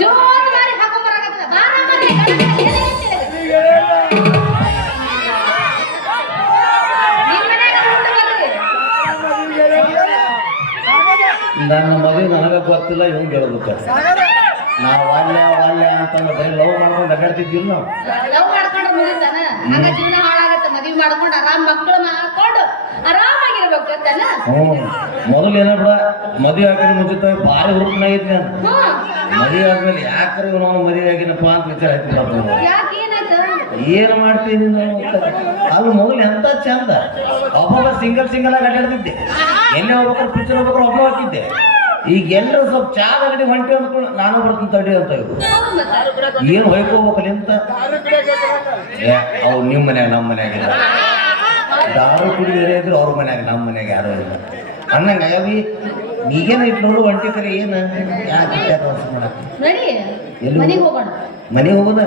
ಜೋರ್ ಮಾಡಿ ಬಾರ ನನ್ನ ಮದುವೆ ನನಗ ಗೊತ್ತಿಲ್ಲ ಇವ್ ಗೆಳಬೇಕು ನಾವು ವಾಲ್ಯ ವಾಲ್ಯ ಅಂತಂದ್ರೆ ಬರೀ ಲವ್ ಮಾಡ್ಕೊಂಡು ನಗಾಡ್ತಿದ್ದಿಲ್ಲ ನಾವು. ಲವ್ ಮಾಡ್ಕೊಂಡು ಮುಗಿತಾನ? ಹಂಗ ಜೀವನ ಮದ್ವಿ ಮಾಡ್ಕೊಂಡು ಆರಾಮ್ ಮಕ್ಕಳು ಮಾಡ್ಕೊಂಡು ಆರಾಮಾಗಿರ್ಬೇಕು ಗೊತ್ತಲ್ಲ ಮೊದಲು ಏನ ಬಿಡ ಮದುವೆ ಆಗಿನ ಮುಂಚಿತ ಭಾರಿ ಹುರುಪ್ನಾಗಿದ್ದೆ ನಾನು. ಮದುವೆ ಆದ್ಮೇಲೆ ಯಾಕ್ರಿ ನಾವು ಮದುವೆ ಆಗಿನಪ್ಪ ಅಂತ ವಿಚಾರ ಆಯ್ತು. ಯಾಕೆ ಏನ್ ಮಾಡ್ತೀನಿ. ಅದು ಮೊದಲು ಎಂತ ಚಂದ. ಒಬ್ಬೊಬ್ಬ ಸಿಂಗಲ್ ಸಿಂಗಲ್ ಆಗಿ ಅಡ್ಡಾಡ್ತಿದ್ದೆ ಎಲ್ಲೇ ಹೋಗ್ಬೇಕಾದ್ರೆ ಪಿಕ್ಚರ್ ಹೋಗ್ಬೇಕಾದ್ರೆ ಒಬ್ಬ ಹಾಕಿದ್ದೆ ಈಗ ಎಲ್ಲರೂ ಸ್ವಲ್ಪ ಚಾದ ಅಂಗಡಿ ಹೊಂಟಿ ಅಂದ್ಕೊಂಡು ನಾನು ಬರ್ತೀನಿ ತಡಿ ಅಂತ ಇವರು. ಏನು ಹೊಯ್ಕೋಬೇಕಲ್ಲಿ ಅಂತ ಅವ್ರು ಅವು ನಿಮ್ಮ ಮನ್ಯಾಗ ನಮ್ಮ ಮನ್ಯಾಗ ದಾರು ಕುಡಿದರೆ ಇದ್ರು ಅವ್ರ ಮನ್ಯಾಗ ನಮ್ಮ ಮನ್ಯಾಗ ಯಾರು ಇಲ್ಲ. ಅನ್ನಂಗ ಅವಿ ಇಟ್ಟು ಇಟ್ನೋಡು ಹೊಂಟಿ ಕರೆ ಏನು? ಯಾಕೆ ಮಾಡಕ್ಕೆ? ನಡಿ ಮನೆಗೆ ಹೋಗೋಣ. ಮನೆಗೆ ಹೋಗುದ?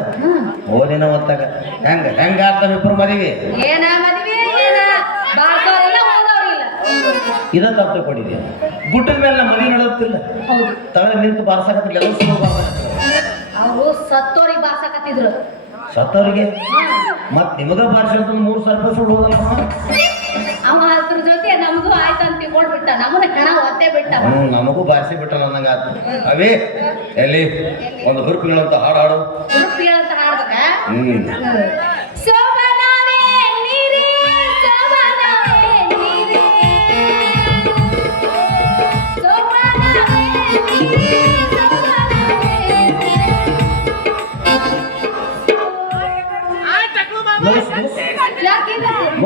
ಹೋಲಿನ ಹೊತ್ತಾಗ. ಹೆಂಗ ಹೆಂಗ ಆಗ್ತಾವ ಇಬ್ಬರು ಮದುವೆ ಇದ ತಪ್ಪು ಕೊಡಿದೆ ಗುಡ್ಡದ ಮೇಲೆ ನಮ್ಮ ಮನೆ ನಡೆಯುತ್ತಿಲ್ಲ ತಳ ನಿಂತು ಬಾರ್ಸಕತ್ತಿಲ್ಲ ಎಲ್ಲ ಬಾರ್ಸಕತ್ತಿಲ್ಲ. ಅವರು ಸತ್ತೋರಿಗೆ ಬಾರ್ಸಕತ್ತಿದ್ರು. ಸತ್ತೋರಿಗೆ? ಮತ್ ನಿಮಗ ಬಾರ್ಸಂತ ಮೂರು ಸರ್ಪ ಸುಳ್ಳು ಅವ? ಅದ್ರ ಜೊತೆ ನಮಗೂ ಆಯ್ತು ಅಂತ ತಿಳ್ಕೊಂಡ್ಬಿಟ್ಟ ನಮ್ಮನ್ನ ಕಣ ಒತ್ತೆ ಬಿಟ್ಟ. ಹ್ಞೂ ನಮಗೂ ಬಾರಿಸಿ ಬಿಟ್ಟ ನನಗ ಅವೇ ಎಲ್ಲಿ? ಒಂದು ಹುರುಪುಗಳಂತ ಹಾಡು ಹಾಡು. ಅಂತ ಹಾಡ್ಬೇಕ? ಹ್ಮ್.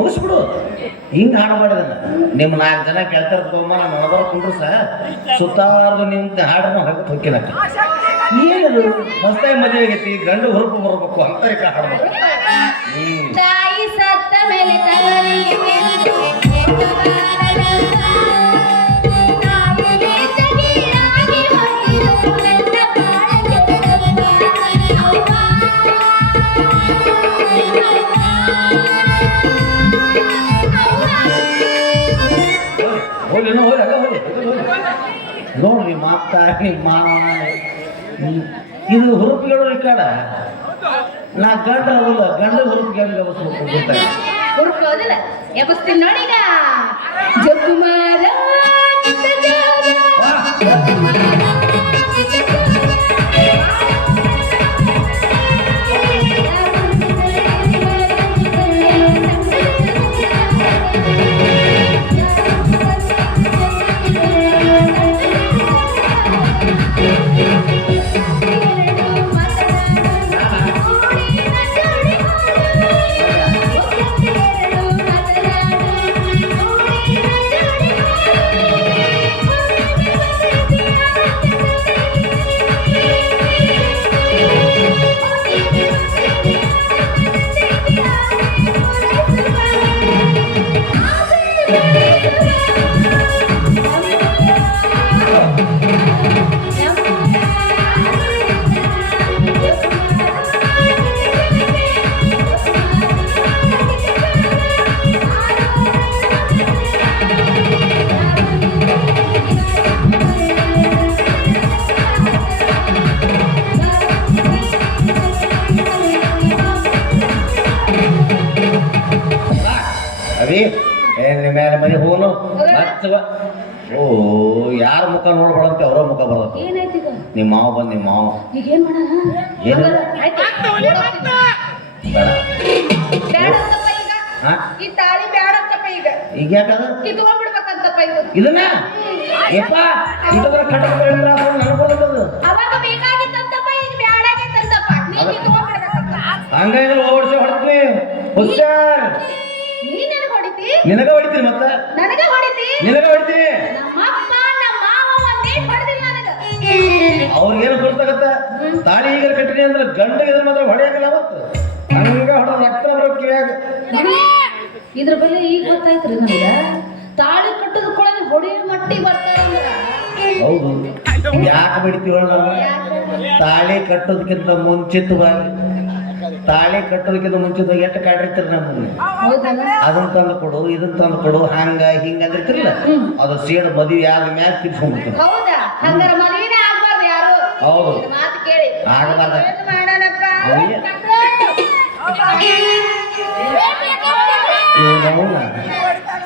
ಮುಗಿಸ್ಬಿಡು. ಹಿಂಗೆ ಹಾಡು ಮಾಡಿದಲ್ಲ. ನಿಮ್ಮ ನಾಲ್ಕು ಜನ ಕೇಳ್ತಾರ ತಗೊಂಬ ನಾನು ಒಳಬರ ಕುಂಡ್ರು ಸಹ ಸುತ್ತಾರ್ದು ನಿಮ್ಮ ಹಾಡನ್ನ ಹೊರಗೆ ಹೊಕ್ಕಿಲ್ಲ ಏನದು? ಮಸ್ತಾಗಿ ಮದುವೆ ಆಗೈತಿ, ಗಂಡು ಹುರುಪು ಬರಬೇಕು ಅಂತ ಹಾಡ್ಬೇಕು ತಾಯಿ ಸತ್ತ ಮೇಲೆ ನೋಡ್ರಿ ಮಾತಾಡಿ ನಿಮ್ಮ ಮಾವ. ಇದು ಹುರುಪಿಗಳು ರಿಕಾರ್ಡ ನಾ ಗಂಡ ಅದಲ್ಲ ಗಂಡ ಹುರುಪಿಗೆ ಹೆಂಗೆ ಬಸ್ಬೇಕು ಗೊತ್ತಾಗ ಹುಡುಕ್ರಿ ಹೌದಿಲ್ಲ? ಎಬ್ಬಿಸ್ತೀನಿ ನೋಡೀಗ ಜಗುಮಾರ ನಿಂತ ನಿಮ್ಮ ಮಾವ. ಈಗ ಏನ್ ಮಾಡೋಣ? ಏನು? ಹಂಗಾರೆ ಆಯ್ತು, ಬೇಡ. ಬ್ಯಾಡಂತಪ್ಪ ಈಗ. ಹಾ? ಈ ತಾಳಿ ಬ್ಯಾಡಂತಪ್ಪ ಈಗ. ಈಗ ಯಾಕದ ಕಿತ್ಕೊಂಡ್ಬಿಡ್ಬೇಕಂತಪ್ಪ ಇದು ಇದನ್ನ? ಯಪ್ಪ ಇಟ್ಟದ್ರ ಕಟ್ಟ ನಡ್ಕೊಳ್ಳೋದು ಅವಾಗ ಬೇಕಾಗಿತ್ತಂತಪ್ಪ ಈಗ ನೀ ಅದ- ಕಿತ್ಕೊಂಡ್ಬಿಡ್ಬೇಕಂತ. ಹಂಗಾಗಿ ಓಡಿಸಿ ಹೊಡ್ತೀನಿ ಹುಷಾರ್. ನೀ ನನಗ್ ಹೊಡಿತಿ? ನಿನಗ ಹೊಡಿತೀನಿ ಮತ್ತ. ನನಗ ಹೊಡಿತಿ? ನಿನಗ ಹೊಡಿತೀನಿ. ನಮ್ಮಪ್ಪ ಅವ್ರಿಗೇನು ಗೊತ್ತಾಗತ್ತ? ತಾಳಿ ಈಗ ಕಟ್ಟಿನಿ ಅಂದ್ರೆ ಗಂಡ ಇದ್ರ ಮಾತ್ರ ಹೊಡೆಯಂಗಿಲ್ಲ ಅವತ್ತು. ಹಂಗ ಹೊಡೆದ ರಕ್ತ ಬರೋ ಕಿವ್ಯಾಗ. ಇದ್ರ ಬಗ್ಗೆ ಈಗ ಗೊತ್ತಾಯ್ತ್ರಿ ನನಗ ತಾಳಿ ಕಟ್ಟದ ಕೂಡ ಹೊಡಿ ಮಟ್ಟಿಗೆ ಬರ್ತಾರಂದ್ರ ಹೌದು. ಯಾಕೆ ಬಿಡ್ತೀವಳ ನಾವು ತಾಳಿ ಕಟ್ಟೋದಕ್ಕಿಂತ ಮುಂಚಿತವಾಗಿ ತಾಳಿ ಕಟ್ಟೋದಕ್ಕಿಂತ ಮುಂಚಿತವಾಗಿ ಎಷ್ಟು ಕಾಡಿರ್ತೀರಿ ನಮ್ಮನ್ನ ಹೌದಲ್ಲ ಅದನ್ನ ತಂದು ಕೊಡು ಇದನ್ನ ತಂದು ಕೊಡು ಹಂಗ ಹಿಂಗ ಅಂದಿರ್ತಿರಲ್ಲ ಅದು ಸೇಡ್ ಮದುವೆ ಆದ ಮ್ಯಾಲ ತಿರ್ಸ್ಕೊಂಡ್ಬಿಡ್ತೀನಿ ಹೌದಾ? ಆಗ್ಬಾರ್ದು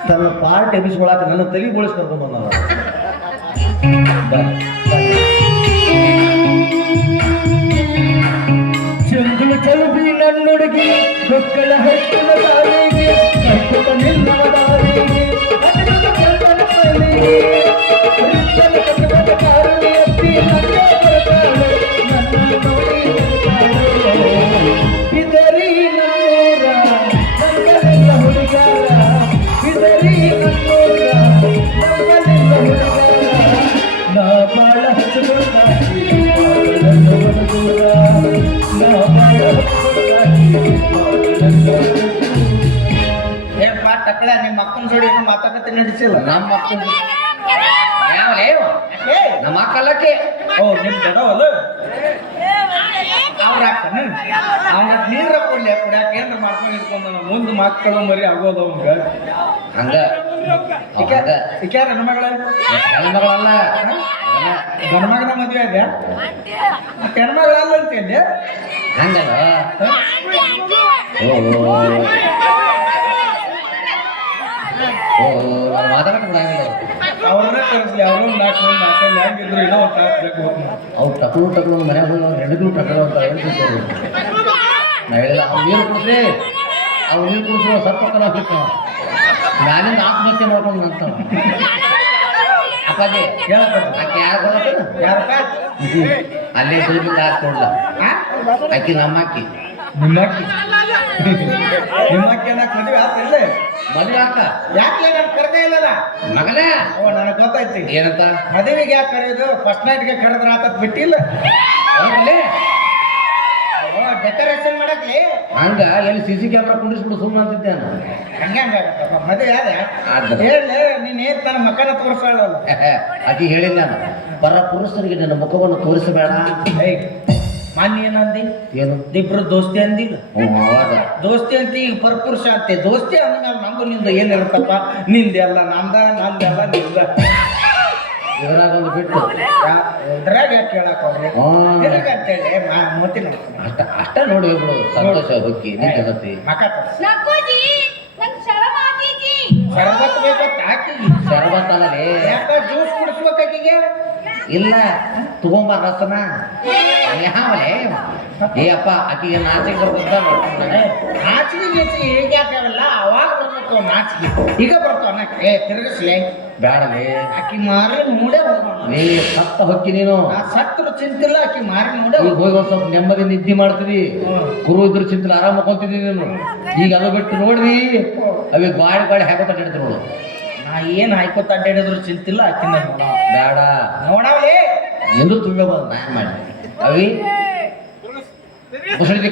ತನ್ನ ಪಾರ್ಟ್ ಎಬ್ಬಿಸ್ಕೊಳಕ ನನ್ನ ತಲೆ ಬೋಳಿಸ್ ಕರ್ಕೊಂಡ್ ಬಂದವ ನನ್ನುಡುಗಿ ಮಕ್ಕಳ ಹಟ್ಟಿನ ದಾರಿಗೆ ಕಟ್ಟುತ್ತ ನಿಲ್ಲವ ದಾರಿಗೆ ನನ್ನೇ ಇದರಿ ನನ್ನೂರ ಹುಡುಗಾರ ಇದರಿ ಅಕ್ಕನ ಜೋಡಿ ಏನೋ ಮಾತಾಡತ್ತೆ ನಡೆಸಿಲ್ಲ. ನಮ್ಮ ಅಕ್ಕನ ಯಾವಲೇ ಏ. ನಮ್ಮ ಅಕ್ಕಲ್ಲಕ್ಕೆ ಓ ನಿಮ್ ದೊಡ್ಡವಲ್ಲ? ಅವ್ರ ಅಕ್ಕನ ಅವ್ನ ನೀರ ಕೊಡ್ಲಿ ಕುಡಿಯಾಕ ಏನ್ರ ಮಾಡ್ಕೊಂಡು ಇಟ್ಕೊಂಡ ಮುಂದ್ ಮಕ್ಕಳು ಮರಿ ಆಗೋದು ಅವಂಗ ಹಂಗ. ಇಕ್ಯಾರ ಹೆಣ್ಮಗಳ ಹೆಣ್ಮಗಳಲ್ಲ ಗಂಡ್ಮಗನ ಮದ್ವೆ ಇದೆ ಹೆಣ್ಮಗಳಲ್ಲ ಅಂತ ಹೇಳಿ ಹಂಗಲ್ಲ. ಓ. ಓ ಓ ಮಾತಾಡಕ್ ಬಿಡಂಗಿಲ್ಲ ಅವ್ರನ್ನ ಕರೆಸ್ಲಿ ಅವ್ರು ನಾಲ್ಕು ಮಂದಿ ನಾಲ್ಕಲ್ಲಿ ಹೆಂಗಿದ್ರು ಏನೋ ಒಂದು ತಾಸು ಬೇಕು. ಅವು ಮನ್ಯಾಗ ಹೋಗಿ ಅವ್ರು ಅಂತ ಏನು ತಿಂತಾರೆ ನಾ ಹೇಳಿಲ್ಲ ಅವ್ನು ನೀರು ಕುಡಿಸ್ರಿ ಅವ್ನು ನೀರು ಕುಡಿಸ್ರು ಸತ್ತ ಕಲ ಹಾಕಿತ್ತು ಮ್ಯಾಲಿಂದ ಆತ್ಮಹತ್ಯೆ ಮಾಡ್ಕೊಂಡು ಅಂತ ಅಪ್ಪಾಜಿ ಆಕೆ ಯಾರು ಕೊಡತ್ತ ಅಲ್ಲಿ ಅಲ್ಲೇ. ದುಡ್ಡಿಂದ ಹಾಕ್ಕೊಡ್ಲ? ಆಕಿ ನಮ್ಮ ಅಕ್ಕಿ ನಿಮ್ಮಕ್ಕಿ ನಿಮ್ಮಕ್ಕಿ ಅನ್ನಕ್ ಮದ್ವೆ ಆತಿಲ್ಲ ಮದುವೆ ಆತ. ಯಾಕೆ ನಾನು ಕರೆದೇ ಇಲ್ಲಲ್ಲ? ಮಗನೇ? ಓ ನನಗೆ ಗೊತ್ತಾಯ್ತು. ಏನಂತ? ಮದುವೆಗೆ ಯಾಕೆ ಕರೆಯೋದು? ಫಸ್ಟ್ ನೈಟ್ಗೆ ಕರೆದ್ರೆ ಆತದ್ ಬಿಟ್ಟಿಲ್ಲ ಹೋಗ್ಲಿ ಡೆಕೋರೇಷನ್ ಮಾಡಕ್ಲಿ? ಹಂಗ ಎಲ್ಲಿ ಸಿ ಸಿ ಕ್ಯಾಮ್ರಾ ಕುಂಡಿಸ್ಬಿಡು ಸುಮ್ಮನೆ ಅಂತಿದ್ದೆ ನಾನು. ಹಂಗೆ ಹಂಗಾಗತ್ತಪ್ಪ ಮದುವೆ ಯಾರ. ಹೇಳಿ ನೀನ್ ಏನ್ ನನ್ನ ಮಕ್ಕನ ತೋರಿಸಲ್ಲ ಆಕಿ ಹೇಳಿದ್ದೆ ನಾನು. ಬರ ಪುರುಷರಿಗೆ ನನ್ನ ಮುಖವನ್ನು ತೋರಿಸಬೇಡ. ಮಾನ್ಯ ಏನಂದಿ ಏನು? ಇಬ್ರು ದೋಸ್ತಿ ಅಂದಿಲ್ಲ. ದೋಸ್ತಿ ಅಂತ ಈಗ ಪರಪುರುಷ ಅಂತೆ ದೋಸ್ತಿ ಅಂದ್ಮೇಲೆ ನಮ್ದು ನಿಂದು ಏನಿರುತ್ತಪ್ಪ ನಿಂದೆಲ್ಲ ನಂದ ನಂದೆಲ್ಲ ನಿಂದ ಇದ್ರಾಗ ಒಂದು ಬಿಟ್ಟು. ಯಾ- ಇದ್ರಾಗ ಯಾಕೆ ಕೇಳಕ್ ಹೋಗ್ರಿ. ಅಂತೇಳಿ ಮೂತಿ ನೋಡ್ತೀನಿ. ಅಷ್ಟ ಅಷ್ಟ ನೋಡಿ ಹೋಗ್ಬಿಡು ಸಂತೋಷ ಹೊಕ್ಕಿ ನೀ ಜಗತ್ತಿ ಮಕ ಶರಬತ್ ಬೇಕಂತ ಹಾಕಿ. ಶರಬತ್ ಅಲ್ಲ ಯಾಕ? ಜ್ಯೂಸ್ ಕುಡಿಸ್ಬೇಕು ಆಕಿಗೆ? ಇಲ್ಲ ತಗೊಂಬ ರಸನ ಯಾವಲೇ ಏ ಅಪ್ಪ ಆಕಿಗೆ ನಾಚಿಗೆ ಬರ್ತದ ನಾಚಿಗೆ ಗೀಚಿಗೆ ಈಗ ಅವಾಗ ಬರ್ಬೇಕು ನಾಚಿಗೆ ಈಗ ಬರ್ತಾವ ಏ ತಿರ್ಗಿಸ್ಲೆ. ಬೇಡಲೇ ಆಕಿ ಮಾರಿ ಮೂಡೇ ನೀ ಸತ್ತ ಹೊಕ್ಕಿ ನೀನು. ನಾ ಸತ್ರು ಚಿಂತಿಲ್ಲ ಆಕಿ ಮಾರಿ ಮೂಡೇ ಈಗ ಹೋಗಿ ಒಂದ್ ಸ್ವಲ್ಪ ನೆಮ್ಮದಿ ನಿದ್ದೆ ಮಾಡ್ತೀವಿ. ಕುರು ಇದ್ರ ಚಿಂತಿಲ್ಲ ಆರಾಮ ಕೊಂತಿದ್ದೀನಿ ನೀನು. ಈಗ ಅದು ಬಿಟ್ಟು ನೋಡ್ರಿ ಅವಿ ಗಾಡಿ ಗಾಡಿ ಅಡ್ಡಾಡ್ತಿ ನೋಡು. ಏನ್ ಹಾಯ್ಕೋತ ಅಡ್ಡಾಡಿದ್ರು ಚಿಂತಿಲ್ಲ ಆಕಿನ ನೋಡ ಬೇಡ. ನೋಡವಲೇ ಎಂದು ತುಂಬ ನಾನು ಮಾಡಿ. ಅವಿ? ಮುಸಳಿ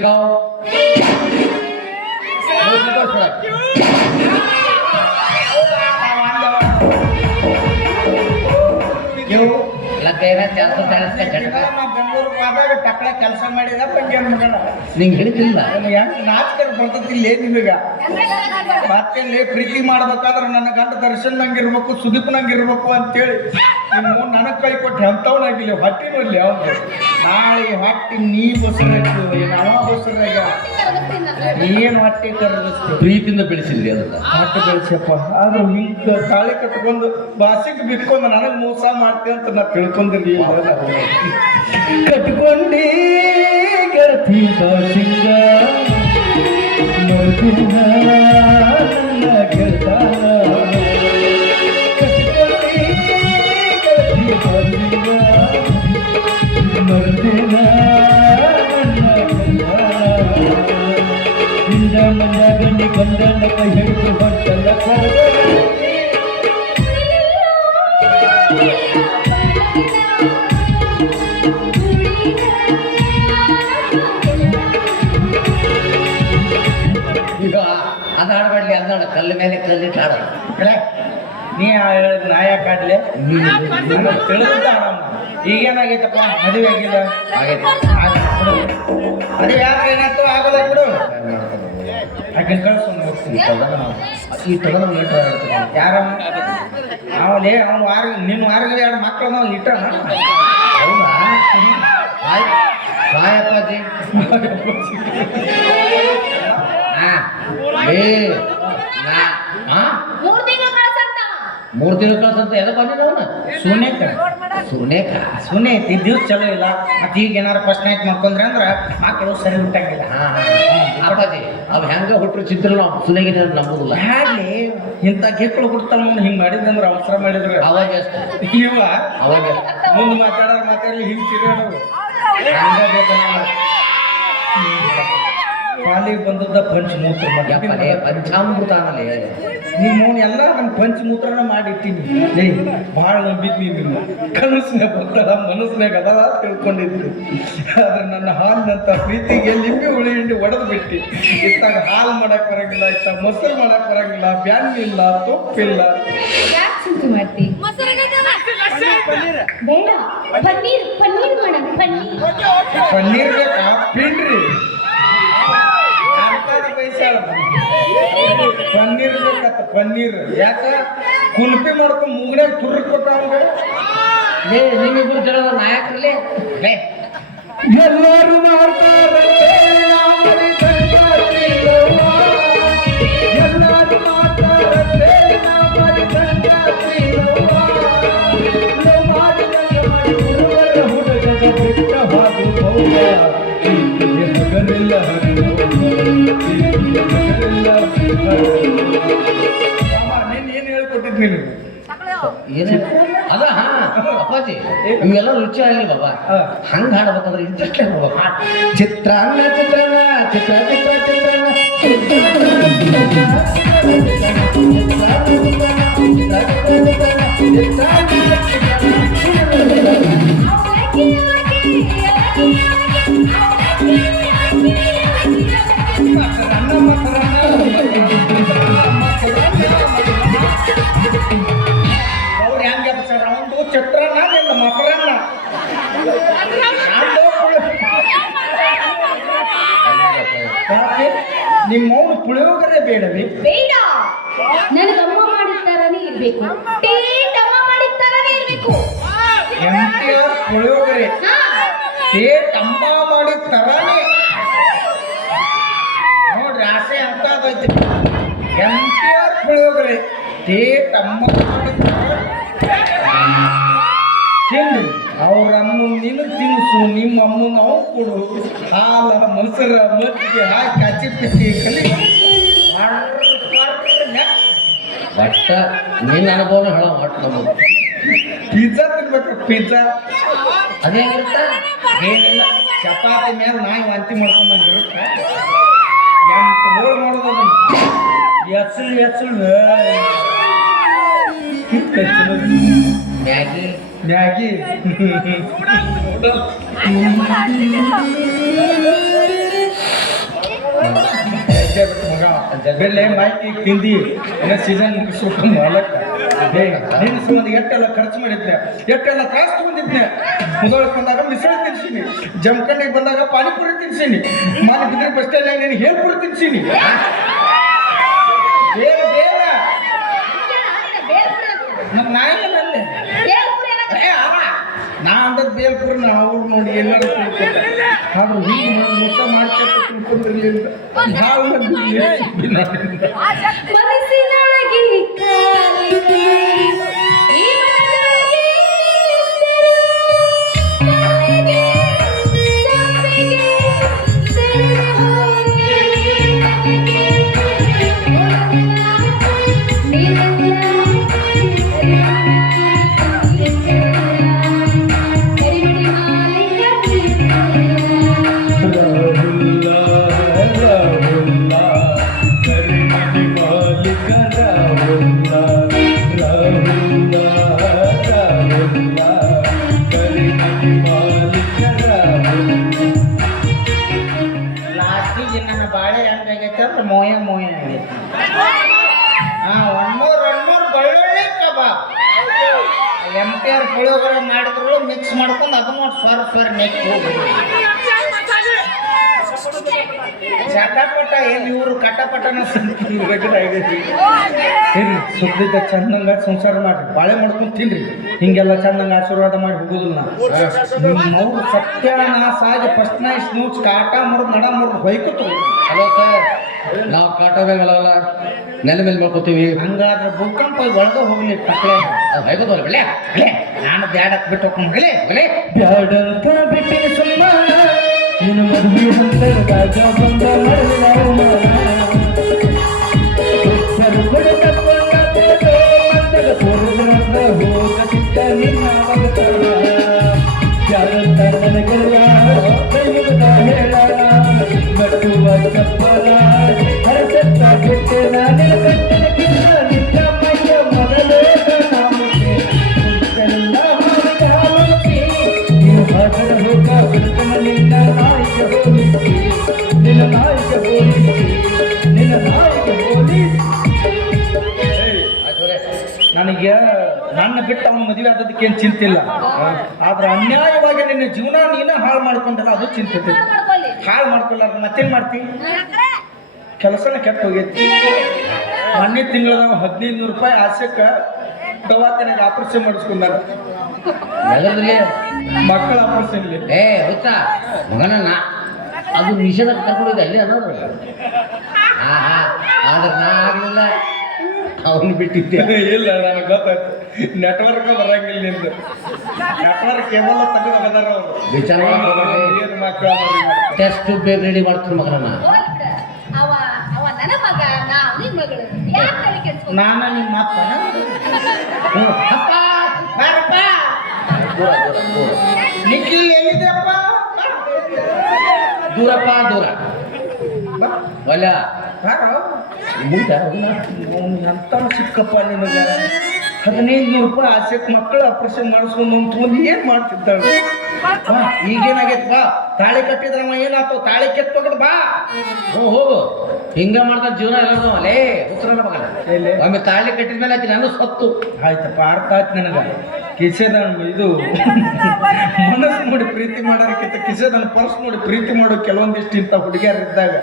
ಚಟಕ ನಾ ಬೆಂಗಳೂರಿಗೆ ಹೋದಾಗ ಟಪ್ಪಳ ಕೆಲಸ ಮಾಡಿದ ಪಂಜಾಬ್ ಮಗನ ನಿಂಗೆ ಹಿಡಿತಿಲ್ಲ ನಾಚಿಕೆ ನಿಮಗೆ ಮತ್ತೆ ಮತ್ತೇಲಿ ಪ್ರೀತಿ ಮಾಡ್ಬೇಕಾದ್ರೆ ನನ್ನ ಗಂಡ ದರ್ಶನ್ ನಂಗಿರ್ಬೇಕು ಸುದೀಪ್ ನಂಗಿರ್ಬೇಕು ಅಂತೇಳಿ. ನಿಮ್ಮ ನನಗ್ ಕೈ ಕೊಟ್ಟು ಎಂತವನಾಗಿಲ್ಲ ಹೊಟ್ಟಿನಲ್ಲಿ ಅವ್ನು ನಾಳೆ ಹೊಟ್ಟಿ ನೀ ಬಸ್ರಾಗ ನಾವ ಬಸರಾಗ ಏನ್ ಹೊಟ್ಟೆ ಕರಗಿಸ್ತೀವಿ ಪ್ರೀತಿಯಿಂದ ಬೆಳೆಸಿದ್ರಿ ಅದನ್ನ. ಹೊಟ್ಟೆ ಬೆಳೆಸಪ್ಪ ಆದ್ರೂ ಹಿಂಗ ತಾಳಿ ಕಟ್ಕೊಂಡು ಬಾಸಿಗೆ ಬಿಟ್ಕೊಂಡು ನನಗ್ ಮೋಸ ಮಾಡ್ತೀವಿ ಅಂತ ನಾ ತಿಳ್ಕೊಂಡಿರ್ಲಿ ಕಟ್ಕೊಂಡೇ ಗೆಳತಿ ಬಾಸಿಂಗ. ಗಂಡಿ ಗಂಡನ ಕೈ ಹಿಡಿದು ಹೊಂಟಲ್ಲ ಕರಗಲಿ ಈಗ ಅದ ಹಾಡ್ಬೇಡ್ಲಿ ಅದ ಹಾಡು ಕಲ್ಲು ಮೇಲೆ ಕಲ್ಲಿಟ್ಟು ಕರೆ, ನೀ ಹೇಳಿದ್ ನಾ ಯಾಕೆ ಆಡ್ಲಿ ತಿಳಿದ ಈಗೇನಾಗೈತಪ್ಪ? ಮದುವೆ ಆಗಿಲ್ಲ ಆಗೈತೆ ಆಯ್ತು, ಯಾರು ಏನಾಯ್ತು? ಆಗಲ್ಲ ಬಿಡು. ಆಕಿನ ಕಳ್ಸೊಂದು ಹೋಗ್ತೀನಿ? ಈ ತಗದ ಹೇಳ್ತೀನಿ ಯಾರ ಅವಲೇ ಅವ್ನು ವಾರ ನಿನ್ನ ವಾರದಲ್ಲಿ ಎರಡು ಮಕ್ಕಳು ನಾವು ಇಟ್ಟ ಬಾಯಪ್ಪಾಜಿ. ಹಾ ಏ, ನಾ ಮೂರ್ ತಿಂಗಳು ದಿನ ಕಳ್ಸಂತ ಎದಕ್ಕೆ ಬಂದಿಲ್ಲ ಅವನು? ಸುನೇಕ ಸುನೇಕ ಸುನೆ ಐತಿ ದಿವ್ಸ ಚಲೋ ಇಲ್ಲ. ಮತ್ತೆ ಈಗ ಏನಾರ ಫಸ್ಟ್ ನೈಟ್ ಮಾಡ್ಕೊಂಡ್ರೆ ಅಂದ್ರೆ ಮಕ್ಕಳು ಸರಿ ಹುಟ್ಟಂಗಿಲ್ಲ. ಹಾ ಅಪ್ಪಾಜಿ ಅವ್ ಹೆಂಗ ಹುಟ್ಟರು ಚಿತ್ರ ನಾವು ಸುನೇಗಿನ ನಂಬುದಿಲ್ಲ. ಇಂತ ಇಂಥ ಗೆಕ್ಕಳು ಹುಡ್ತಾನ ಹಿಂಗ್ ಮಾಡಿದಂದ್ರೆ ಅವಸರ ಮಾಡಿದ್ರೆ. ಅವಾಗ ಎಷ್ಟು? ಇವ ಅವಾಗ ಮುಂದೆ ಮಾತಾಡೋರು ಮಾತಾಡಲಿ ಹಿಂಗೆ ಚಿತ್ರ ಹಂಗ ಕಾಲಿಗೆ ಬಂದದ್ದ ಪಂಚಮೂತ್ರ ಯಪ್ಪಲೇ ಪಂಚಾಮೃತ ಅನ್ನಲೇ ನೀನು ಎಲ್ಲ ನನ್ನ ಪಂಚಮೂತ್ರನ ಮಾಡಿಟ್ಟಿನಿ. ಲೇ ಭಾಳ ನಂಬಿದ್ವಿ ನಿಮ್ಮ ಕನಸಿನ ಬರ್ತಾಳ ಮನಸ್ಸಿನಾಗ ಅದ ತಿಳ್ಕೊಂಡಿದ್ವಿ ಆದ್ರೆ ನನ್ನ ಹಾಲಿನಂತ ಪ್ರೀತಿಗೆ ಲಿಂಬೆ ಹುಳಿ ಹಿಂಡಿ ಒಡೆದು ಬಿಟ್ಟಿ. ಇತ್ತಾಗ ಹಾಲು ಮಾಡಕ್ ಬರಂಗಿಲ್ಲ ಇತ್ತ ಮೊಸರು ಮಾಡಕ್ ಬರಂಗಿಲ್ಲ ಬ್ಯಾನ್ ಇಲ್ಲ ತೊಪ್ಪಿಲ್ಲ. ಪನ್ನೀರ್ ಪನ್ನೀರ್. ಮಾಡೋಣ ಪನ್ನೀರ್ ಪನ್ನೀರ್ ಬೇಕಾ ಪಿಂಡ್ರಿ. ಪನ್ನೀರ್ ಬೇಕತ್ತ ಪನ್ನೀರ್ ಯಾಕ? ಕುಲ್ಪಿ ಮಾಡ್ಕೊಂಡು ಮುಂಗಡ್ಯಾಗ ತುರ್ರಿ ಕೊಟ್ಟ ಅವಂಗ ಲೇ ನಿಮ್ಮಿಬ್ರು ಜನ ನಾಯಕರಲ್ಲೇ ಲೇ ಎಲ್ಲರೂ ಮಾಡ್ತಾರಂತೆ ಏನ್ ಹೇಳ್ಕೊಟ್ಟಿದ್ ನೀನು ಏನು ಅದ ಹಾ ಅಪ್ಪಾಜಿ ಇವೆಲ್ಲ ರುಚಿ ಆಗಲಿ ಬಾಬಾ. ಹಂಗ ಹಾಡ್ಬೇಕಂದ್ರೆ ಇಂಟ್ರೆಸ್ಟ್ ಇರ್ಬೇಕು ಚಿತ್ರಾನ್ನ ಚಿತ್ರಾನ್ನ ಚಿತ್ರ ಚಿತ್ರ ಚಿತ್ರಾನ್ನ ಮೊಸರನ್ನ ಅವ್ರು ಒಟ್ಟ ನಿನ್ನ ಅನುಭವನ ಹೇಳ ಒಟ್ಟು ನಮ್ಮದು ಪಿಜ್ಜಾ ತಿನ್ಬೇಕು ಪಿಜ್ಜಾ ಅದೇ ಇರುತ್ತ ಏನಿಲ್ಲ ಚಪಾತಿ ಮೇಲೆ ನಾಯಿ ವಾಂತಿ ಮಾಡ್ಕೊಂಬಂದಿರುತ್ತೆ ಎಂಟು ಹೋಳು ಮಾಡೋದು ಅದನ್ನ ಎಚ್ಚಲು ಎಚ್ಚಲು ಮ್ಯಾಗಿ ಮ್ಯಾಗಿ ಮಗ ಬೆಳ್ಳೆ ಮಾಹಿತಿ ತಿಂದಿ ಸೀಸನ್ ಮುಗಿಸ್ಬೇಕು ಮಾಲಕ್ಕ ನಿನ್ನ ಸಂಬಂಧ ಎಟ್ಟೆಲ್ಲ ಖರ್ಚು ಮಾಡಿದ್ದೆ ಎಟ್ಟೆಲ್ಲ ತ್ರಾಸು ತಗೊಂಡಿದ್ದೆ ಮುದೋಳಕ್ಕೆ ಬಂದಾಗ ಮಿಶ್ರ ತಿನ್ಸೀನಿ ಜಮಖಂಡಿಗೆ ಬಂದಾಗ ಪಾನಿಪುರಿ ತಿನ್ಸೀನಿ ಮಾಲಿ ಬಿದ್ರೆ ಬಸ್ ಸ್ಟ್ಯಾಂಡ್ ನೀನು ಹೇಳ್ಪುರಿ ತಿನ್ಸೀನಿ. ನಮ್ಮ ನಾಯಿ. ನಾ ಅಂದದ್ ಬೇಲ್ಪುರ ನಾ ಅವ್ರು ನೋಡಿ ಎಲ್ಲರೂ ಆದ್ರೆ ಹೀಗೆ ಮೋಸ ಮಾಡ್ಕೊಂಡು ತಿಳ್ಕೊಂಡಿರ್ಲಿಲ್ಲ ಪುಳಿಯೋಗರೆ ಮಾಡಿದ್ರು ಮಿಕ್ಸ್ ಮಾಡ್ಕೊಂಡು ಅದು ಸ್ವರ್ ಸ್ವರ ಸ್ವರ ನೆಕ್ ಹೋಗಿ ಚಟಪಟ ಏನು ಇವರು ಕಟಪಟನ ಸುದ್ದಿದ್ದ ಚಂದಂಗ ಸಂಸಾರ ಮಾಡ್ರಿ. ಬಾಳೆ ಮಾಡ್ಕೊಂಡು ತಿನ್ರಿ. ಹಿಂಗೆಲ್ಲ ಚಂದಂಗ ಆಶೀರ್ವಾದ ಮಾಡಿ ಹೋಗುದಿಲ್ಲ. ನಾವು ಸತ್ಯಾನಾಶ ಆಗಿ ಫಸ್ಟ್ ನೈಸ್ ಸ್ನೂಚ್ ಕಾಟ ಮುರಿದ್ ನಡ ಮುರಿದ್ ಹೊಯ್ಕೊತ ಹಲೋ ಸರ್ ನಾವು ಕಾಟೋದಂಗಲ್ಲ ನೆಲ ಮೇಲೆ ಮಾಡ್ಕೋತೀವಿ ಹಂಗಾದ್ರೆ ಭೂಕಂಪ ಒಳಗ ಹೋಗ್ಲಿ ಕಟ್ಲೆ ಹೊಯ್ಕೋತವ್ರಿ ಬೆಳೆ ಅಲ್ಲೇ ನಾನು ಬ್ಯಾಡಕ್ ಬಿಟ್ಟು ಹೋಗ್ಲಿ ಬೆಳೆ ಬ್ಯಾಡಂತ ಬಿಟ್ಟಿನ ಸುಮ್ಮ. ನಿನ್ನ ಮದುವೆ ಹಂತ ಬಂದ ಮರಳಿನ ಬಿಟ್ಟು ಅವನು ಮದುವೆ ಆದದಕ್ಕೆ ಏನು ಚಿಂತಿಲ್ಲ. ಆದ್ರೆ ಅನ್ಯಾಯವಾಗಿ ನಿನ್ನ ಜೀವನ ನೀನ ಹಾಳು ಮಾಡ್ಕೊಂಡಲ್ಲ ಅದು ಚಿಂತೆ ಹಾಳು ಮಾಡ್ಕೊಳ್ಳಾರ ಮತ್ತೇನ್ ಮಾಡ್ತಿ? ಕೆಲಸನ ಕೆಟ್ಟ ಹೋಗೈತಿ. ಮೊನ್ನೆ ನಾವು ಹದಿನೈದು ನೂರು ರೂಪಾಯಿ ಆಸೆಕ್ಕ ದವಾಖಾನೆಗೆ ಆಪರೇಷನ್ ಮಾಡಿಸ್ಕೊಂಡಾರ. ಮಕ್ಕಳ ಆಪರೇಷನ್ ಇಲ್ಲಿ ಏ ಮಗನ ಅದು ನಿಷೇಧ ಕರ್ಕೊಂಡಿದ್ದೆ ಅಲ್ಲಿ ಅನ್ನೋದು ಆದ್ರೆ ನಾ ಆಗ್ಲಿಲ್ಲ. ಅವನು ಬಿಟ್ಟಿದ್ದೆ. ಇಲ್ಲ ನನಗೆ ಗೊತ್ತಾಯ್ತು. ನೆಟ್ವರ್ಕ್ ಬರಂಗಿಲ್ಲ ನಿಂದು. ನೆಟ್ವರ್ಕ್ ಕೇಬಲ್ ತೆಗೆದು ಹೋಗದಾರ ಅವರು. ವಿಚಾರ ಮಾಡ್ಬೇಡ್ರಿ. ಏನು ಮಕ್ಕಳ ಟೆಸ್ಟ್ ಬೇಗ ರೆಡಿ ಮಾಡ್ತೀನಿ ಮಗನ ಅವ ಅವ ನನ್ನ ಮಗ ನಾ ಅವನಿಗೆ ಮಗಳು. ಯಾಕೆ ತಲೆ ಕೆಡ್ಸ್ಕೊಂಡ್ ನಾನ ನಿಮ್ಮ ಅಪ್ಪ. ಅಪ್ಪ ಬಾರಪ್ಪ. ದೂರ ದೂರ ದೂರ ನಿಖಿಲ್ ಎಲ್ಲಿದೆಯಪ್ಪ ದೂರಪ್ಪ ದೂರ. ಬಾ, ಒಲ್ಲ ಬಾರೋ. ಮುಗಿತಾ? ಎಂತ ಸಿಕ್ಕಪ್ಪ ನಿನಗೆ? ಹದಿನೈದು ನೂರು ರೂಪಾಯಿ ಆಸೆಕ್ ಮಕ್ಕಳು ಆಪರೇಷನ್ ಮಾಡಿಸ್ಕೊಂಡು ಅಂತ ಏನ್ ಮಾಡ್ತಿದ್ದಾಳೆ? ಈಗೇನಾಗೈತೆ ಬಾ ತಾಳಿ ಕಟ್ಟಿದ್ರಮ್ಮ ಏನಾಯ್ತು ತಾಳಿ ಕೆತ್ತೋಗದ್ ಬಾ. ಹ್ಞೂ ಹೋಗು. ಹಿಂಗ ಮಾಡ್ದ ಜೀವನ ಎಲ್ಲರೂ ಲೇ ಉತ್ತರ ಮಗನ? ಒಮ್ಮೆ ತಾಳಿ ಕಟ್ಟಿದ ಮೇಲೆ ಆಕಿ ನಾನು ಸತ್ತು. ಆಯ್ತಪ್ಪ ಅರ್ಥ ಆಯ್ತು ನನಗ. ಕಿಸೆದನ್ ಇದು ಮನಸ್ಸು ನೋಡಿ ಪ್ರೀತಿ ಮಾಡೋದಕ್ಕಿಂತ ಕಿಸೆದನ್ ಪರ್ಸ್ ನೋಡಿ ಪ್ರೀತಿ ಮಾಡೋ ಕೆಲವೊಂದಿಷ್ಟು ಇಂಥ ಹುಡುಗಿಯರಿದ್ದಾಗ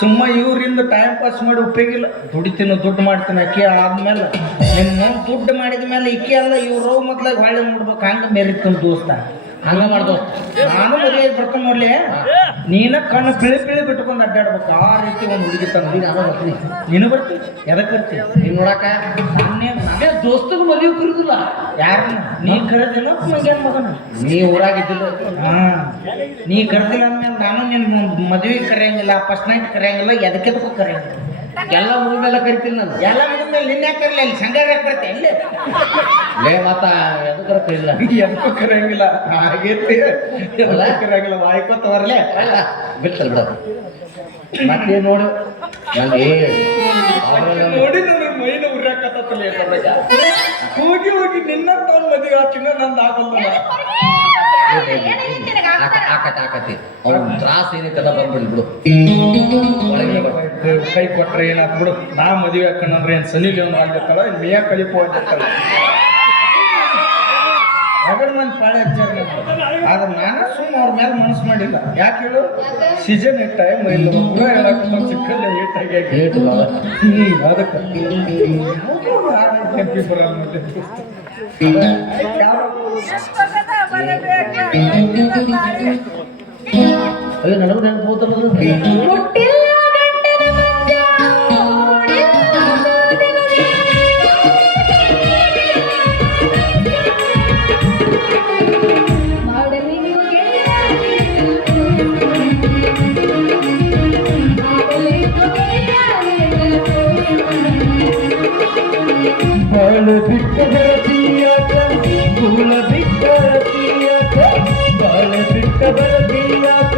ಸುಮ್ಮ ಇವರಿಂದ ಟೈಮ್ ಪಾಸ್ ಮಾಡಿ ಉಪಯೋಗಿಲ್ಲ. ದುಡಿತೀನಿ ದುಡ್ಡು ಮಾಡ್ತೀನಿ ಅಕ್ಕಿ ಆದ್ಮೇಲೆ ನಿಮ್ಮ ದುಡ್ಡು ಮಾಡಿದ ಮೇಲೆ ಇಕ್ಕಿ ಅಲ್ಲ ಇವ್ರು ಮೊದ್ಲಾಗ ಹಾಳೆ ನೋಡ್ಬೇಕು ಹಂಗೆ ಮೆರಿತನ ದೋಸ್ತ. ಹಂಗ ಮಾಡ್ದು? ನಾನು ಮದುವೆ ಬರ್ತಾನೆ ನೋಡ್ಲಿ. ನೀನ ಕಣ್ಣು ಬಿಳಿ ಬಿಳಿ ಬಿಟ್ಕೊಂಡು ಅಡ್ಡಾಡ್ಬೇಕು. ಆ ರೀತಿ ಒಂದು ಹುಡುಗಿ ತಂದು ನಾನು ಬರ್ತೀನಿ. ನೀನು ಬರ್ತಿ? ಎದಕ್ಕೆ ಬರ್ತಿ? ನೀನ್ ನೋಡಕ? ನಾನೇ ಅದೇ ದೋಸ್ತಗ ಮದುವೆ ಕರುದಿಲ್ಲ ಯಾರನ್ನ? ನೀ ಕರೆದಿಲ್ಲ ಮಗನ ಮಗನ? ನೀ ಊರಾಗಿದ್ದಿಲ್ಲ ಹಾ. ನೀ ಕರೆದಿಲ್ಲ ಅಂದ್ಮೇಲೆ ನಾನು ನಿನ್ನ ಮದುವೆ ಕರೆಯಂಗಿಲ್ಲ ಫಸ್ಟ್ ನೈಟ್ ಕರೆಯಂಗಿಲ್ಲ ಎದಕ್ಕೆದಕ್ಕೂ ಕರೆಯಂಗಿಲ್ಲ. ಎಲ್ಲ ಮುಗಿದ ಮೇಲೆ ಕರಿತೀನಿ ನಾನು. ಎಲ್ಲ ಮುಗಿದ ಮೇಲೆ ನಿನ್ನೆ ಕರೆಯಲ್ಲ ಅಲ್ಲಿ ಸಂಗಾರ ಬರ್ತೆ ಇಲ್ಲಿ. ಲೇ ಮಾತ ಎದಕ್ಕರ ಕರಿಲ್ಲ ಎದಕ್ಕೂ ಕರೆಯಂಗಿಲ್ಲ. ಹಾಗೈತಿ ಎಲ್ಲ ಕರೆಯಂಗಿಲ್ಲ ವಾಯ್ಕೋತ ಬರಲೇ. ಬಿಡ್ತಲ್ಲ ಬಿಡ. ಮತ್ತೆ ನೋಡು? ನಂಗೆ ನೋಡಿ ನನ್ನ ಮೈನ ಉರ್ಯಾಕತ್ತಲ್ಲ ಹೋಗಿ ಹೋಗಿ ನಿನ್ನ ತಗೊಂಡ್ ಮದುವೆ ಹಾಕಿನ ನಂದು ಆಗಲ್ಲ ಆಕತಿ ಆಕತಿ ಅವ್ನ ತ್ರಾಸ ಏನೈತಲ್ಲ ಬಂದ್ಬಿಡಿ ಬಿಡು. ಒಳಗೆ ಬಾ. ಕೈ ಕೊಟ್ರೆ ಏನಾಗ್ಬಿಡು ನಾ ಮದುವೆ ಹಾಕೊಂಡ್ರೆ ಏನ್ ಸನಿ ಲಿಯೋನ್ ಆಗಿರ್ತಾಳ ಇನ್ ಮೇಯ ಕಲಿಪೋ ಆಗಿರ್ತಾಳ ರಗಡ್ ಮಂದಿ ಪಾಳೆ ಹಚ್ಚಾರ ಆದ್ರೆ ನಾನು ಸುಮ್ಮ ಅವ್ರ ಮೇಲೆ ಮನಸ್ಸು ಮಾಡಿಲ್ಲ. ಯಾಕೆ ಹೇಳು? ಸೀಸನ್ ಇಟ್ಟ ಇಲ್ಲ ಪೂರ ಹೇಳಕ್ ಚಿಕ್ಕಲ್ಲ ಏಟಾಗಿ ಏಟ್ ಅದಕ್ಕೆ. ಕೆಂಪಿ ಬರಲ್ಲ ಅಯ್ಯೋ ನನಗೂ ನೆನಪು ಹೋತಲ್ಲ ಬಾಳ ಬಿಟ್ಟ ಬರತೀಯಾಕ ಗೂಳ ಬಿಟ್ಟ ಬರತೀಯಾಕ ಬಾಳ ಬಿಟ್ಟ ಬರತೀಯಾಕ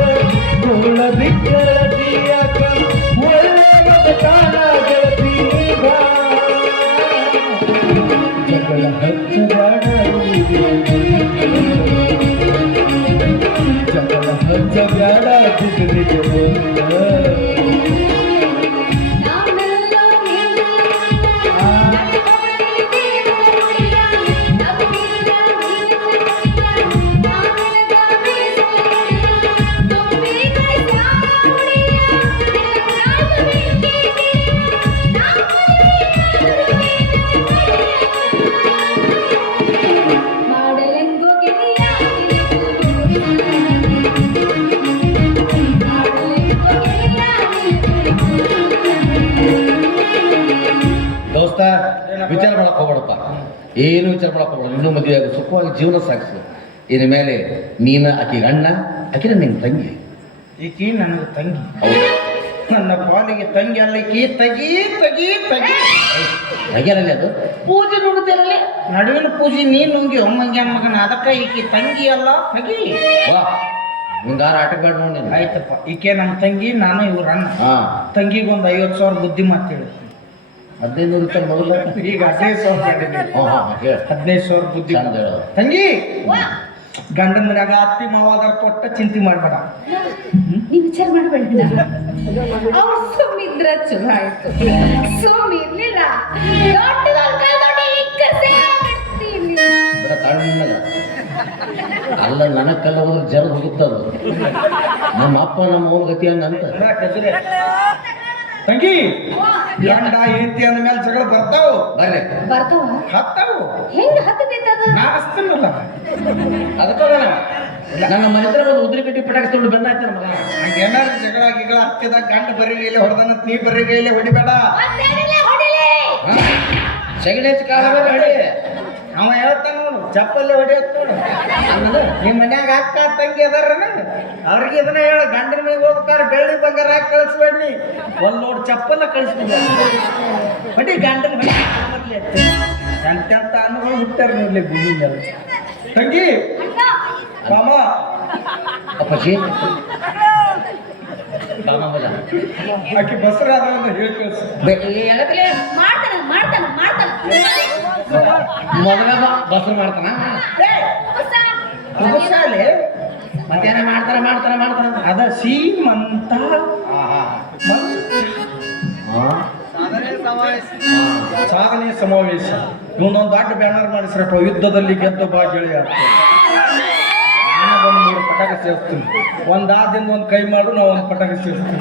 ಗೂಳ ಬಿಟ್ಟ ಬರತೀಯಾಕ ಒಳ್ಳೆ ಏನು ವಿಚಾರ ಮಾಡಪ್ಪ ಇನ್ನೂ ಮದುವೆ ಆಗಿ ಸುಖವಾಗಿ ಜೀವನ ಸಾಗಿಸು. ಇನ್ನು ಮೇಲೆ ನೀನು ಆಕಿಗೆ ಅಣ್ಣ ಆಕಿನ ನಿನ್ನ ತಂಗಿ. ಈಕಿ ನನಗೆ ತಂಗಿ. ನನ್ನ ಪಾಲಿಗೆ ತಂಗಿ ಅಲ್ಲ ಈಕಿ. ತಗಿ ತಗಿ ತಗಿ. ತಗಿಯಲ್ಲ ಅದು? ಪೂಜೆ ನುಡಿತೇನಲ್ಲಿ ನಡುವಿನ ಪೂಜೆ ನೀನು ನುಂಗಿ ಒಮ್ಮಂಗೆ ಮಗನ ಅದಕ್ಕೆ ಈಕಿ ತಂಗಿ ಅಲ್ಲ ತಗಿ. ವಾ ಮುಂದಾರ ಆಟ ಬೇಡ ನೋಡಿ ಆಯ್ತಪ್ಪ. ಈಕೆ ನಮ್ಮ ತಂಗಿ ನಾನು ಇವ್ರ ಅಣ್ಣ. ತಂಗಿಗೊಂದು ತಂಗಿಗೆ ಒಂದು ಐವತ್ತು ಸಾವಿರ ಬುದ್ಧಿ ಮಾತು ಹೇಳಿ. ಹದಿನೈದು ನೂರು ರೂಪಾಯಿ ಮೊದಲು? ಈಗ ಹದಿನೈದು ಸಾವಿರ ಮಾಡಿದ್ದೀನಿ. ಹಾಂ ಹಾಂ ಹೇಳ. ಹದಿನೈದು ಸಾವಿರ ಬುದ್ಧಿ. ಚಂದ ಹೇಳು. ತಂಗಿ! ಗಂಡನ ಮನ್ಯಾಗ ಅತ್ತಿ ಮಾವಾದಾರ ಕೊಟ್ಟ ಚಿಂತೆ ಮಾಡ್ಬೇಡ. ನೀವ್ ವಿಚಾರ ಮಾಡಬೇಡ ಅವ್ರು ಸುಮ್ಮಿದ್ರ ಚಲೋ ಆಯ್ತು. ಸುಮ್ ಇರ್ಲಿಲ್ಲ. ಅಲ್ಲ ನನಗೆ ಕಲ್ಲ ಹೋದ್ರೆ ಜರ ಹೋಗುತ್ತದು. ನಮ್ಮ ಅಪ್ಪ ನಮ್ಮ ಹೋಗತಿ ಗತಿ ಹಂಗಂತ ತಂಗಿ ಗಂಡ ಹೆಂಡತಿ ಅಂದ ಮೇಲೆ ಜಗಳ ಬರ್ತಾವು? ಬರ್ರಿ. ಬರ್ತಾವ? ಹತ್ತಾವು. ಹೆಂಗ್ ಹತ್ತದೈತದ ನಾ ಹಚ್ತೀನಲ್ಲ. ಅದಕ್ಕೆ ನನ್ನ ಮನೆತ್ರ ಒಂದು ಉದ್ರಿ ಕಟ್ಟಿ ಪಟಾಕಿಸ್ಕೊಂಡು ಬಂದಾಯ್ತಾನ ಮಗ ನಮಗ ಏನಾದ್ರು ಜಗಳ ಗಿಗಳ ಹತ್ತಿದಾಗ ಗಂಡ ಬರೀ ಇಲ್ಲಿ ಹೊಡೆದನ ನೀ ಬರೀ ಇಲ್ಲಿ ಹೊಡಿಬೇಡ. ಸಗಣಿ ಕಾಲ ಹೇಳಿ ಅವ ಹೇಳ್ತಾನ ಚಪ್ಪಲ್ಲೇ ಹೊಡಿಯತ್ ನೋಡು. ನಿಮ್ಮ ಮನ್ಯಾಗ ಅಕ್ಕ ತಂಗಿ ಅದಾರನ ಅವ್ರಿಗೆ ಇದನ್ನ ಹೇಳ ಗಂಡ್ರ ಮೇಲೆ ಹೋಗ್ತಾರೆ ಬೆಳ್ಳಿ ಬಂಗಾರ ಹಾಕಿ ಕಳಿಸ್ಬೇಡಿ ಒಂದ್ ನೋಡ್ ಚಪ್ಪಲ್ಲ ಕಳಿಸ್ಬಿಡ ಹೊಡಿ ಗಂಡನ ಎತ್ತಿ. ಅನ್ನಗಳು ಹುಟ್ಟಾರ ನೋಡ್ಲಿ ಗುಡಿ ತಂಗಿ ಅಣ್ಣ ಮಾಮ. ಅಪ್ಪಾಜಿ. ಆಕೆ ಮಗ. ಆಕಿ ಬಸರ ಅದ ಅಂತ ಹೇಳಿ ಕಳ್ಸು. ಮಾಡ್ತಾನ ಮಾಡ್ತಾನ ಮಾಡ್ತಾನ. ಮೊದಲ ಬಸ್ರು ಮಾಡ್ತಾನ? ಮತ್ತೇನ ಮಾಡ್ತಾರ ಮಾಡ್ತಾರೆ ಮಾಡ್ತಾರೆ. ಅದ ಸೀಮಂತ? ಸಾಧನೆ ಸಮಾವೇಶ. ಇವನೊಂದು ದೊಡ್ಡ ಬ್ಯಾನರ್ ಮಾಡಿಸ್ರಪ್ಪ ಯುದ್ಧದಲ್ಲಿ ಗೆದ್ದ ಬಾ ಗೆಳೆಯ ಒಂದು ಮೂರು ಪಟಾಕ ಸೇರಿಸ್ತೀನಿ. ಒಂದು ಆದಿಂದ ಒಂದು ಕೈ ಮಾಡು ನಾವು ಒಂದು ಪಟಾಕ ಸೇರಿಸ್ತೀನಿ.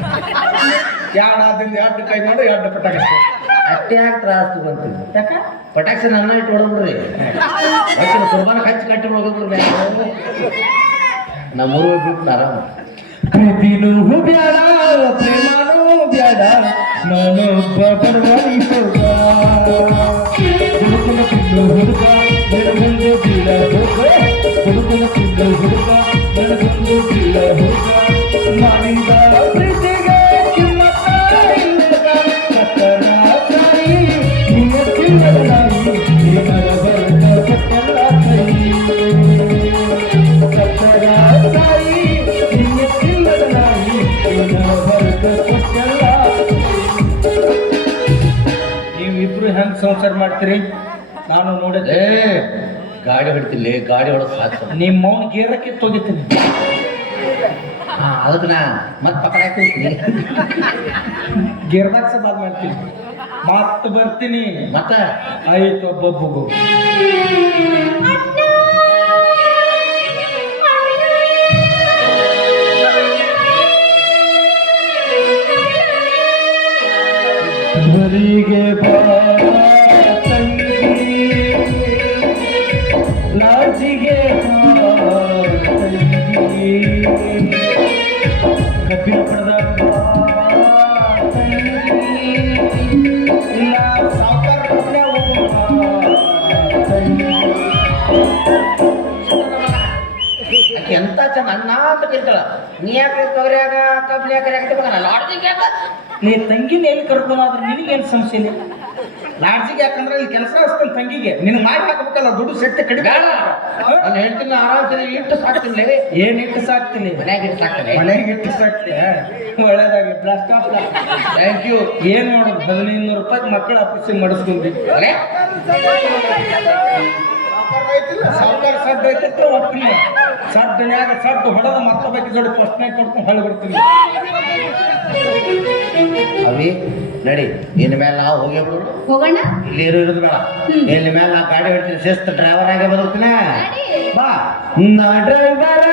ಎರಡು ಆದಿಂದ ಎರಡು ಕೈ ಮಾಡು ಎರಡು ಪಟಾಕ ಸೇರಿಸ್ತೀನಿ. ಅಷ್ಟೇ ಯಾಕೆ ತ್ರಾಸ ತಗೊಂತೀವಿ. ಯಾಕ? ಪಟಾಕ್ಸಿ ನನ್ನ ಇಟ್ಟು ಹೊಡೆದ್ಬಿಡ್ರಿ. ವಯಸ್ಸಿನ ಕುರ್ಬಾನ ಹಚ್ಚಿ ಕಟ್ಟಿ ಹೋಗಿದ್ರಿ ನಮ್ಮೂರು ಬಿಟ್ಟು ಆರಾಮ. ಪ್ರೀತಿನೂ ಬ್ಯಾಡ ಪ್ರೇಮನೂ ಬ್ಯಾಡ ಬೀಳ ಬೀಳ ಹೆಂಗ್ ಸಂಸಾರ ಮಾಡ್ತೀರಿ? ನಾನು ನೋಡಿದ್ರೆ ಏ ಗಾಡಿ ಹೊಡಿತಿಲ್ಲ ಗಾಡಿ ಹೊಡೆದು ಸಾಕು. ನಿಮ್ಮ ಮೌನ ಗೇರಕ್ಕೆ ತೊಗಿತೀನಿ ಹಾ ಅದಕ್ಕೆ ನಾ ಮತ್ತೆ ಪಕಡ ಹಾಕ್ತೀನಿ ಗೇರ್ದಾಗ ಸಬಾದ್ ಮಾಡ್ತೀನಿ. ಮತ್ತೆ ಬರ್ತೀನಿ. ಮತ್ತ? ಆಯ್ತು ಒಬ್ಬೊಬ್ಬಗು. ಬರಿಗೆ ಲಾಜಿಗೆ ಕಬ್ಬಿನ ಪಡೆದ ಇಲ್ಲ ಎಂತ ಚೆನ್ನ ಅನ್ನ ಅಂತ ಕೇಳ್ತಾಳ ನೀ ಯಾಕೆ ತೊಗರಿಯಾಗ ಕಬ್ಲಿ ಯಾಕೆ ಲಾಡ್ಜಿಂಗ್ ಯಾಕ? ನೀ ತಂಗಿನ ಎಲ್ಲಿ ಕರ್ಕೊಂಡ್ರೆ ನಿನಗೇನು ಸಮಸ್ಯೆ ಇಲ್ಲ ಲಾಡ್ಜಿಗೆ ಯಾಕಂದ್ರೆ ಇಲ್ಲಿ ಕೆಲಸ ಹಚ್ತಾನೆ ತಂಗಿಗೆ. ನಿನ್ಗೆ ಮಾಡಿ ಹಾಕ್ಬೇಕಲ್ಲ ದುಡ್ಡು ಸೆಟ್ ಕಡಿಮೆ. ನಾನು ಹೇಳ್ತೀನಿ ಆರಾಮ್ಸರಿ ಇಟ್ಟು ಸಾಕ್ತೀನಿ. ಏನ್ ಇಟ್ಟು ಸಾಕ್ತೀನಿ? ಮನೆಗೆ ಇಟ್ಟು ಸಾಕ್ತೀನಿ. ಮನೆಗೆ ಇಟ್ಟು ಸಾಕ್ತಿ ಒಳ್ಳೇದಾಗಿ ಬ್ಲಾಸ್ಟ್ ಆಫ್ ಥ್ಯಾಂಕ್ ಯು ಏನ್ ಮಾಡೋದು? ಹದಿನೈದು ರೂಪಾಯಿ ಮಕ್ಕಳ ಆಫೀಸಿಗೆ ಮಾಡಿಸ್ಕೊಂಡ್ರಿ ಸಾವುಕಾರ ಸಡ್ಡು ಐತಿತ್ತು ಒಪ್ಪಿನಿ. ಸಡ್ಡನ್ಯಾಗ ಸಡ್ಡು ಹೊಡೆದ ಮತ್ತೊಬ್ಬಕ್ಕೆ ಜೋಡಿ ಫಸ್ಟ್ನಾಗ ಕೊಡ್ಕೊಂಡು ಹೊಳೆ ಬರ್ತೀನಿ. ಅವಿ ನಡಿ ನಿನ್ನ ಮೇಲೆ ನಾವು ಹೋಗಿ ಹೋಗೋಣ? ಇಲ್ಲಿ ಇರೋ ಇರೋದು ಬೇಡ. ನಿನ್ನ ಮೇಲೆ ನಾ ಗಾಡಿ ಹೊಡ್ತೀನಿ ಶಿಸ್ತ ಡ್ರೈವರ್ ಆಗಿ ಬದುಕ್ತೀನಿ. ಬಾ. ನಾ ಡ್ರೈವರ